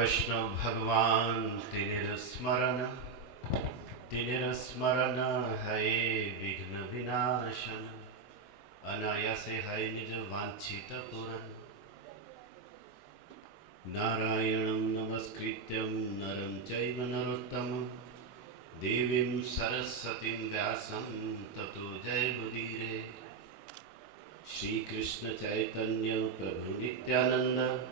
वैष्णव भगवान तिनिर स्मरण है विघ्न विनाशन अनायासे है निज वांछित पूरन नारायणं नमस्कृत्यं नरं चैव नरोत्तमं देवीं सरस्वतीं व्यासं ततो जयमुदीरये। श्री कृष्ण चैतन्य प्रभु नित्यानंद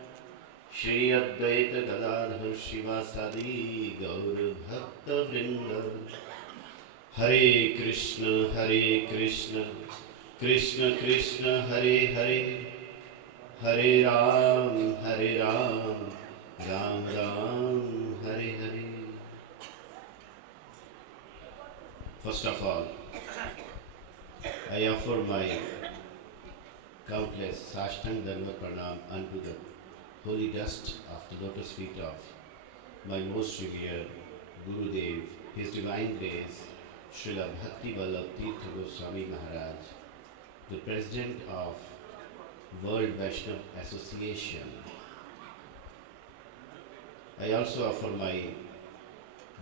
श्री अद्वैत गदाधर शिवासादि गौर भक्त वृंद। हरे कृष्ण कृष्ण कृष्ण हरे हरे, हरे Ram Ram Ram Hare Hare. First of all, I offer my countless Sashtang Dharma Pranam unto the holy dust of the lotus feet of my most revered Gurudev, His Divine Grace, Srila Bhakti Vallabh Tirtha Goswami Maharaj, the President of World Vaishnav Association. I also offer my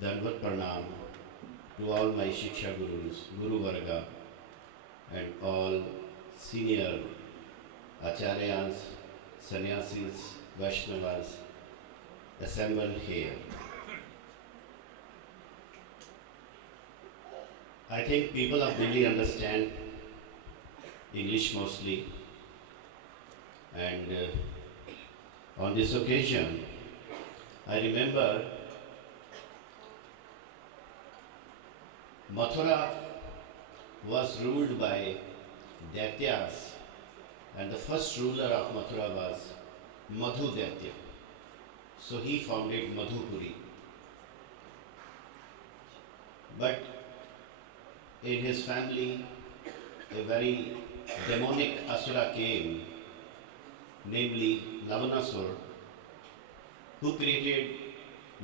Dandavat Pranam to all my Shiksha Gurus, Guru Varga, and all senior Acharyas, Sannyasis, Vaishnavas assembled here. I think people of Delhi understand English mostly, and on this occasion, I remember Mathura was ruled by Daityas, and the first ruler of Mathura was Madhu Daitya. So he founded Madhupuri. But in his family, a very demonic asura came, namely Lavanasur, who created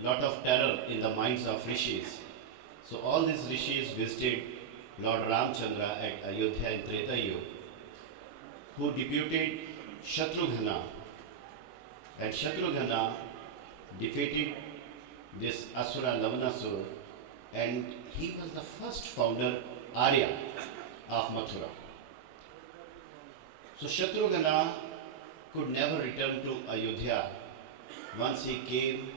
lot of terror in the minds of rishis. So all these rishis visited Lord Ramchandra at Ayodhya in Treta Yuga, who deputed Shatrughna, and Shatrughna defeated this asura Lavanasur, and he was the first founder Arya of Mathura. So Shatrughna could never return to Ayodhya once he came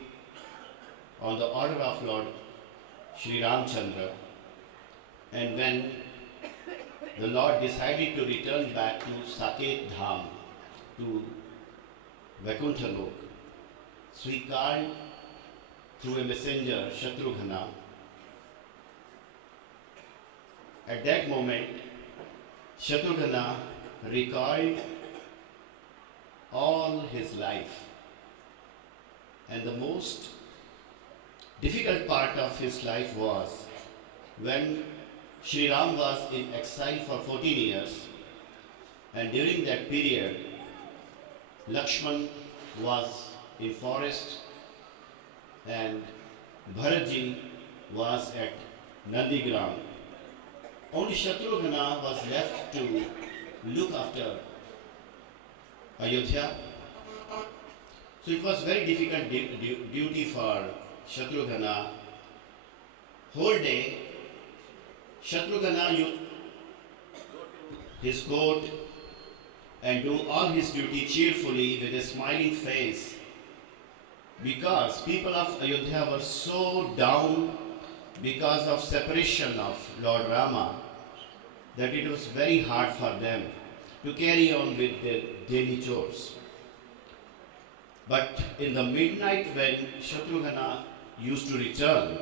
on the order of Lord Sri Ramchandra, and when the Lord decided to return back to Saket Dham, to Vaikuntha Lok, so he called through a messenger Shatrughna. At that moment, Shatrughna recalled all his life, and the most difficult part of his life was when Sri Ram was in exile for 14 years, and during that period Lakshman was in forest and Bharatji was at Nandigram. Only Shatrughna was left to look after Ayodhya. So it was very difficult duty for Shatrughna. Whole day Shatrughna used his coat and do all his duty cheerfully with a smiling face, because people of Ayodhya were so down because of separation of Lord Rama that it was very hard for them to carry on with their daily chores. But in the midnight when Shatrughna used to return,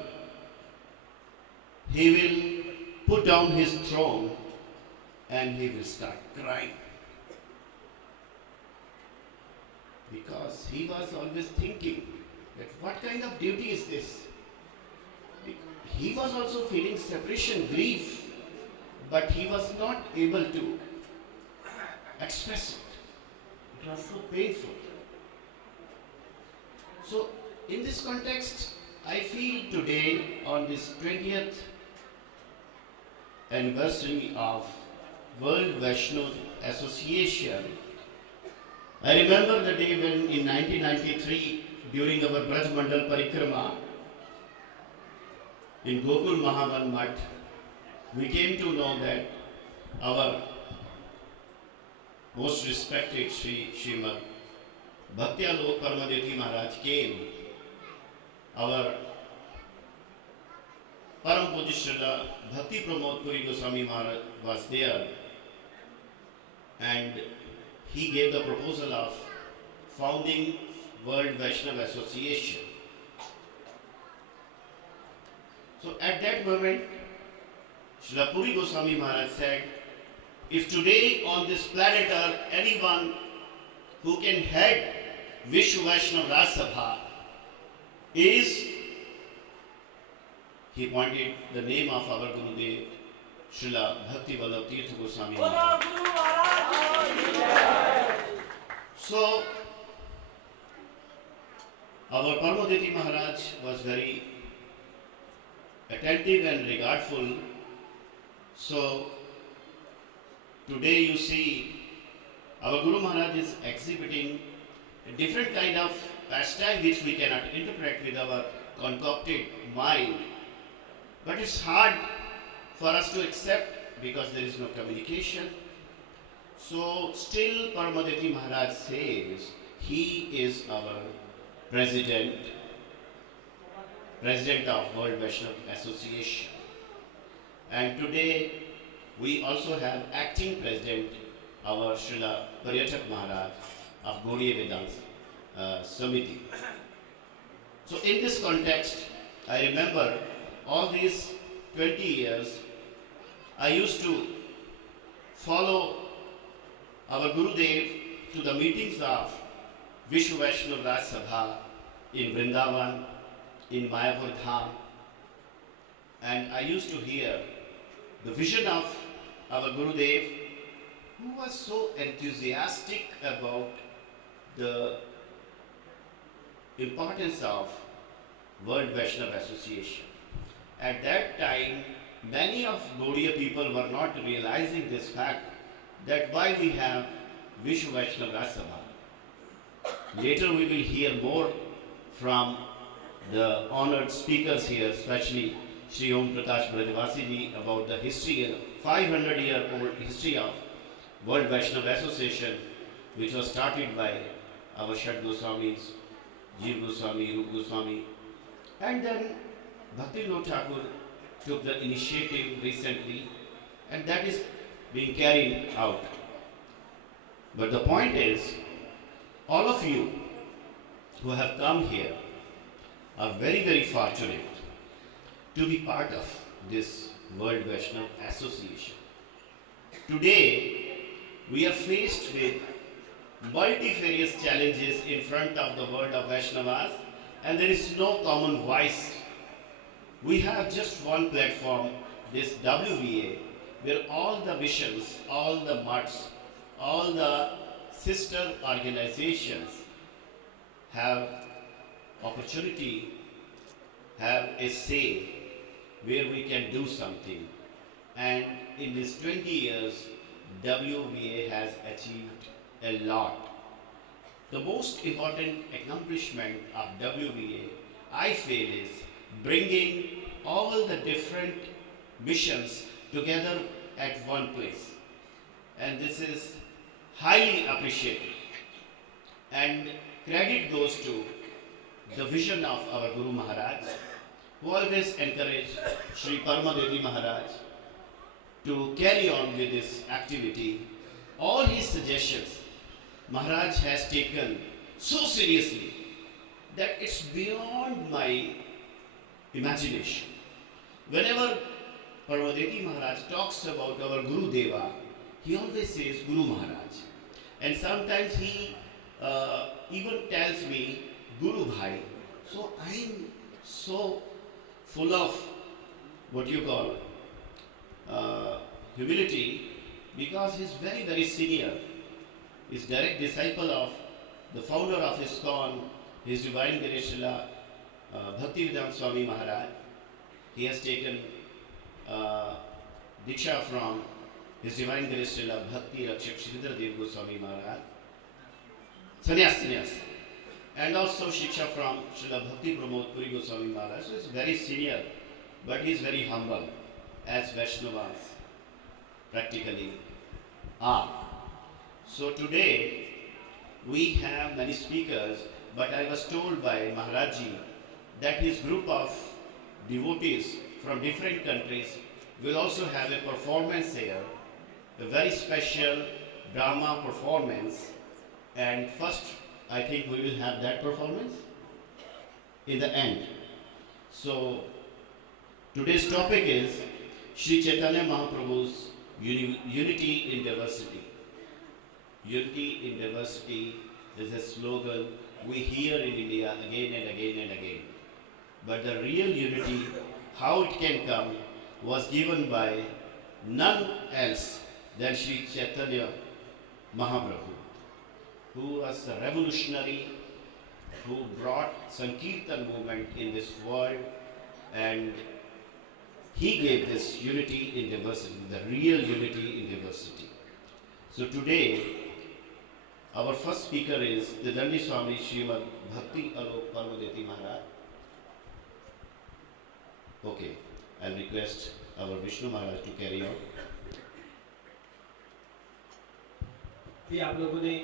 he will put down his throne and he will start crying, because he was always thinking that what kind of duty is this? He was also feeling separation, grief, but he was not able to express it. It was so painful. So in this context, I feel today on this 20th anniversary of World Vaishnav Association, I remember the day when in 1993 during our Braj Mandal Parikrama in Gokul Mahavan Math, we came to know that our most respected Srimad Bhaktialok Paramadeti Maharaj came. Our Param Pujya Bhakti Pramod Puri Goswami Maharaj was there, and he gave the proposal of founding World Vaishnava Association. So at that moment, Srila Puri Goswami Maharaj said, if today on this planet Earth anyone who can head Vishwa Vaishnava Raj Sabha is, he pointed the name of our Gurudev, Srila Bhakti Vallabh Tirtha Goswami Maharaj. So, our Paramadeti Maharaj was very attentive and regardful. So, today you see our Guru Maharaj is exhibiting a different kind of pastime which we cannot interpret with our concocted mind. But it's hard for us to accept because there is no communication. So still Paramadeti Maharaj says he is our president of World Vaishnava Association. And today we also have acting president, our Srila Paryatak Maharaj of Gaudiya Vedanta Samiti. So in this context, I remember all these 20 years, I used to follow our Gurudev to the meetings of Vishwa Vaishnava Raj Sabha in Vrindavan, in Mayapur Dham, and I used to hear the vision of our Gurudev, who was so enthusiastic about the importance of World Vaishnava Association. At that time, many of Gaudiya people were not realizing this fact that why we have Vishwa Vaishnava Raj Sabha. Later we will hear more from the honored speakers here, especially Sri Om Prakash Brajavasi ji, about the history, 500-year-old history of World Vaishnava Association, which was started by our Shat Goswamis, Jeev Goswami, Rup Goswami, and then Bhakti Vinod Thakur took the initiative recently, and that is being carried out. But the point is, all of you who have come here are very, very fortunate to be part of this World Vaishnava Association. Today, we are faced with multifarious challenges in front of the world of Vaishnavas, and there is no common voice. We have just one platform, this WVA, where all the missions, all the mutts, all the sister organizations have opportunity, have a say where we can do something. And in these 20 years, WVA has achieved a lot. The most important accomplishment of WVA, I feel, is bringing all the different missions together at one place. And this is highly appreciated. And credit goes to the vision of our Guru Maharaj, who always encouraged Sri Paramadeti Maharaj to carry on with this activity. All his suggestions, Maharaj has taken so seriously that it's beyond my imagination. Whenever Paramadeti Maharaj talks about our Guru Deva, he always says Guru Maharaj. And sometimes he even tells me Guru Bhai. So I'm so full of what you call humility, because he's very, very senior. He's direct disciple of the founder of ISKCON, His Divine Grace Srila Bhaktivedanta Swami Maharaj. He has taken Diksha from His Divine Grace Srila Bhakti Rakshak Sridhar Dev Goswami Maharaj. Sannyas. and also Shiksha from Srila Bhakti Pramod Puri Goswami Maharaj. So he's very senior, but he's very humble, as Vaishnavas practically are. So today we have many speakers, but I was told by Maharajji that his group of devotees from different countries will also have a performance here, a very special drama performance. And first, I think we will have that performance in the end. So today's topic is Sri Chaitanya Mahaprabhu's unity in diversity. Unity in diversity is a slogan we hear in India again and again and again. But the real unity, how it can come, was given by none else than Sri Chaitanya Mahaprabhu, who was a revolutionary, who brought Sankirtan movement in this world, and he gave this unity in diversity, the real unity in diversity. So today, our first speaker is the Dandi Swami Srimad Bhakti Alok Parmadeti Maharaj. Okay, I'll request our Vishnu Maharaj to carry on. भी आप लोगों ने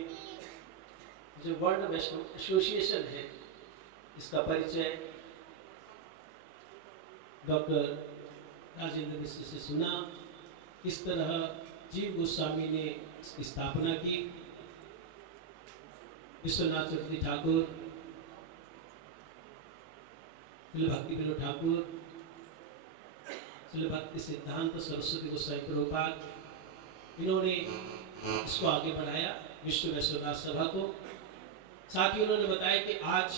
जो वर्ण वैष्णव association है इसका परिचय doctor Rajendra मिश्र से सुना, किस तरह जीव गोस्वामी ने इसकी स्थापना की, विश्वनाथ चक्रवर्ती ठाकुर, श्री भक्ति विनोद ठाकुर, श्री भक्ति सिद्धांत सरस्वती गोस्वामी प्रभुपाद, इन्होंने इसको आगे बढ़ाया विश्व वैष्णव सभा को। साथ ही उन्होंने बताया कि आज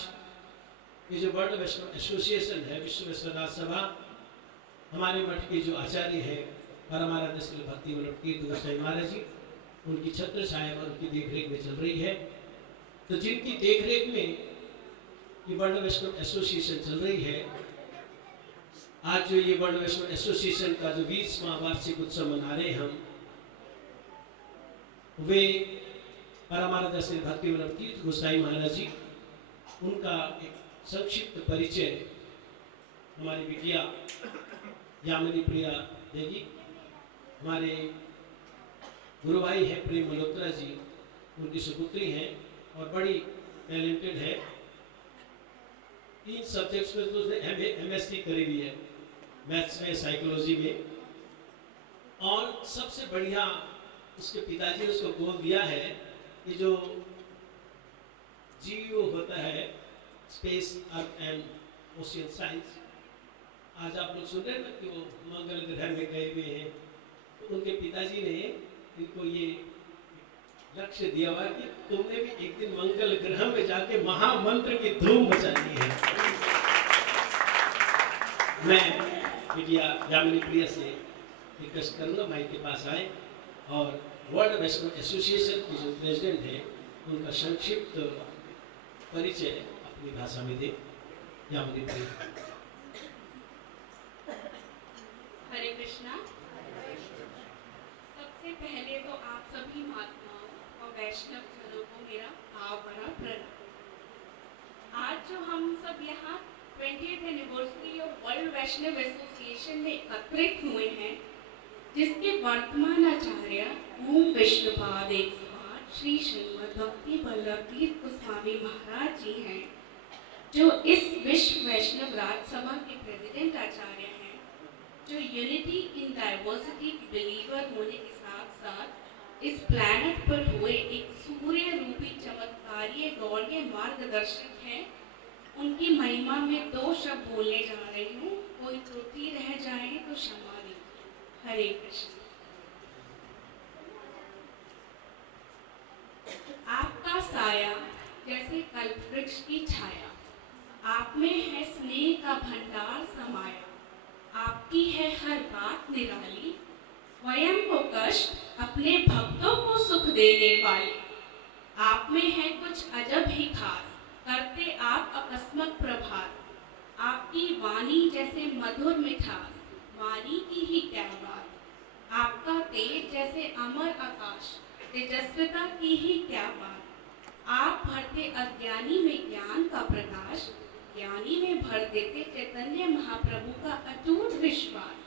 ये जो वर्ल्ड वैष्णव एसोसिएशन है, विश्व वैष्णव सभा, हमारे मठ के जो आचार्य है परमाराध्य श्री भक्ति विनोद तीर्थ गोस्वामी महाराज जी, उनकी छत्र छाया और उनकी देखरेख में चल रही है। तो जिनकी देखरेख में ये वर्ल्ड वैष्णव एसोसिएशन चल रही है, आज जो ये वर्ल्ड वैष्णव एसोसिएशन का जो 20वां वार्षिक उत्सव मना रहे हैं हम, वे परमाराध्य श्री भक्ति विनोद तीर्थ गोस्वामी महाराज जी, उनका एक संक्षिप्त परिचय हमारी बिटिया यामिनी प्रिया देगी, हमारे गुरु भाई है प्रेम मल्होत्रा जी, उनकी सुपुत्री हैं और बड़ी टैलेंटेड है। इन सब्जेक्ट्स में तो उसने एमएससी करी हुई है, मैथ्स में, साइकोलॉजी में, और सबसे बढ़िया उसके पिताजी ने उसको गोल दिया है कि जो जीव होता है space earth and ocean science, आज आप लोग सुन रहे हैं ना कि वो मंगल ग्रह में गए हुए हैं, तो उनके पिताजी ने इनको ये लक्ष्य दिया हुआ कि तुमने भी एक दिन मंगल ग्रह में जाके महामंत्र की धूम मचानी है। मैं बिटिया यामिनी प्रिया से रिक्वेस्ट करूंगा माइक के पास आए और वर्ल्ड वैष्णव एसोसिएशन के जो प्रेसिडेंट है उनका संक्षिप्त परिचय अपनी भाषा में दे। यामिनी प्रिया। हरे कृष्णा। सबसे पहले तो आप सभी महात्माओं और वैष्णव जनों को मेरा भाव भरा प्रणाम। आज जो हम सब यहाँ 20th anniversary of World Vaishnava Association में एकत्रित हुए हैं, जिसके वर्तमान आचार्य ओम विष्णुपाद 108 श्री श्रीमद भक्ति वल्लभ तीर्थ गोस्वामी महाराज जी हैं, जो इस विश्व वैष्णव राजसभा के प्रेसिडेंट आचार्य हैं, जो यूनिटी इन डाइवर्सिटी बिलीवर होने के साथ साथ इस प्लैनेट पर हुए एक सूर्य रूपी चमत्कारीय दौड़ के मार्गदर्शक हैं। उनकी महिमा में 2 शब्द बोलने जा रही हूँ, कोई त्रुटि रह जाए तो क्षमा दें। हरे कृष्ण। आपका साया जैसे कल्पवृक्ष की छाया, आप में है स्नेह का भंडार समाया, आपकी है हर बात निराली, स्वयं को कष्ट अपने भक्तों को सुख देने वाली, आप में है कुछ अजब ही खास, करते आप अकस्मत प्रभात, आपकी वाणी जैसे मधुर मिठास, वाणी की ही क्या बात, आपका तेज जैसे अमर आकाश, तेजस्विता की ही क्या बात, आप भरते अज्ञानी में ज्ञान का प्रकाश, ज्ञानी में भर देते चैतन्य महाप्रभु का अटूट विश्वास।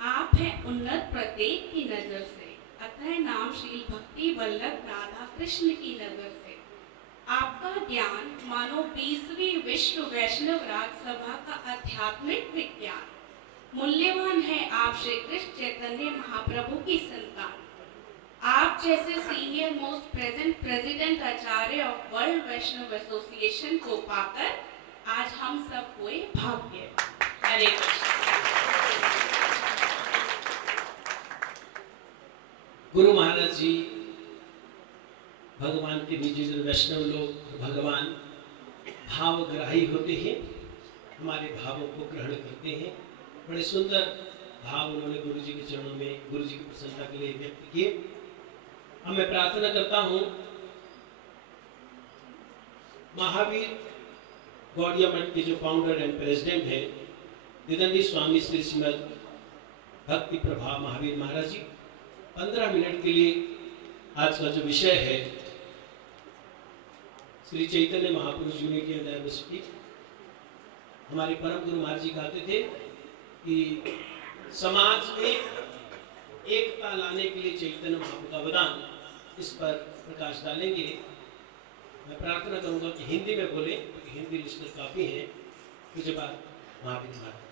आप हैं उन्नत प्रत्येक की नजर से, अतः नाम श्री भक्ति वल्लभ राधा कृष्ण की नजर से। आपका ज्ञान मानो 20वीं विश्व वैष्णव राजसभा का आध्यात्मिक विज्ञान। मूल्यवान है आप श्री कृष्ण चैतन्य महाप्रभु की संतान। आप जैसे senior most present president Acharya of World Vaishnava Association को पाकर आज हम सब हुए भाग्य। हरे कृष्ण। गुरु महाराज जी भगवान के बीच जो वैष्णव लोग भगवान भावग्राही होते हैं, हमारे भावों को ग्रहण करते हैं। बड़े सुंदर भाव उन्होंने गुरु जी के चरणों में गुरु जी की प्रसन्नता के लिए व्यक्त किए। अब मैं प्रार्थना करता हूँ महावीर गौड़िया मठ के जो फाउंडर एंड प्रेसिडेंट हैं निदंडी स्वामी श्री श्रीमद भक्ति प्रभा महावीर महाराज जी 15 मिनट के लिए आज का जो विषय है श्री चैतन्य महापुरुष यूनिटी एंड डाइवर्सिटी। हमारे परम गुरु महाराज जी कहते थे कि समाज में एकता लाने के लिए चैतन्य महाप्रभु का वरदान, इस पर प्रकाश डालेंगे। मैं प्रार्थना करूंगा कि हिंदी में बोले, क्योंकि हिंदी लिस्टर काफी है। मुझे बात महावीर महाराज।